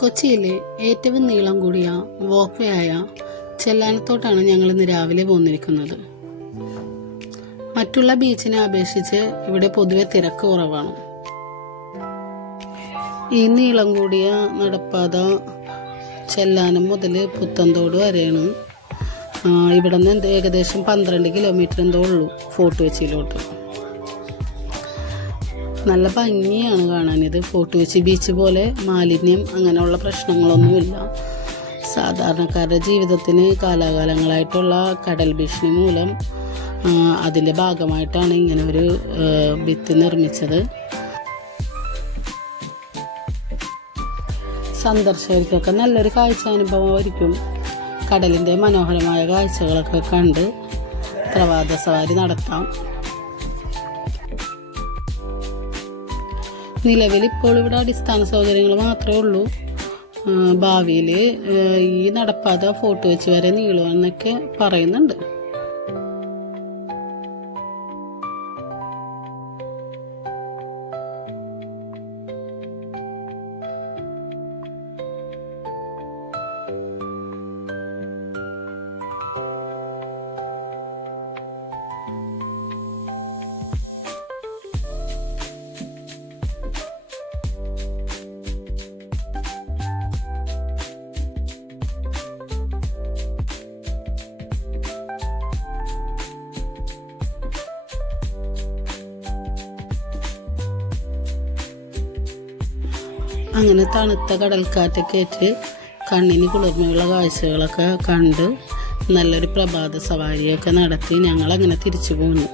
കൊച്ചിയിലെ ഏറ്റവും നീളം കൂടിയ വോക്ക് വേ ആയ ചെല്ലാനത്തോട്ടാണ് ഞങ്ങൾ ഇന്ന് രാവിലെ പോന്നിരിക്കുന്നത്. മറ്റുള്ള ബീച്ചിനെ അപേക്ഷിച്ച് ഇവിടെ പൊതുവെ തിരക്ക് കുറവാണ്. ഈ നീളം കൂടിയ നടപ്പാത ചെല്ലാനം മുതൽ പുത്തൻതോട് വരെയാണ്. ഇവിടെ നിന്ന് ഏകദേശം 12 കിലോമീറ്റർ എന്തോ ഉള്ളൂ ഫോർട്ട് കൊച്ചിയിലോട്ട്. നല്ല ഭംഗിയാണ് കാണാനിത്. ഫോർട്ട് കൊച്ചി ബീച്ച് പോലെ മാലിന്യം അങ്ങനെയുള്ള പ്രശ്നങ്ങളൊന്നുമില്ല. സാധാരണക്കാരുടെ ജീവിതത്തിന് കാലാകാലങ്ങളായിട്ടുള്ള കടൽ ഭീഷണി മൂലം അതിൻ്റെ ഭാഗമായിട്ടാണ് ഇങ്ങനെ ഒരു ഭിത്തി നിർമ്മിച്ചത്. സന്ദർശകർക്കൊക്കെ നല്ലൊരു കാഴ്ചാനുഭവമായിരിക്കും. കടലിൻ്റെ മനോഹരമായ കാഴ്ചകളൊക്കെ കണ്ട് പ്രഭാത സവാരി നടത്താം. നിലവിൽ ഇപ്പോൾ ഇവിടെ അടിസ്ഥാന സൗകര്യങ്ങൾ മാത്രമേ ഉള്ളൂ. ഭാവിയിൽ ഈ നടപ്പാത ഫോർട്ട് കൊച്ചി വരെ നീളുമെന്നൊക്കെ പറയുന്നുണ്ട്. അങ്ങനെ തണുത്ത കടൽക്കാറ്റൊക്കെ ഏറ്റ് കണ്ണിന് കുളിർമയുള്ള കാഴ്ചകളൊക്കെ കണ്ട് നല്ലൊരു പ്രഭാത സവാരിയൊക്കെ നടത്തി ഞങ്ങളങ്ങനെ തിരിച്ചു പോന്നു.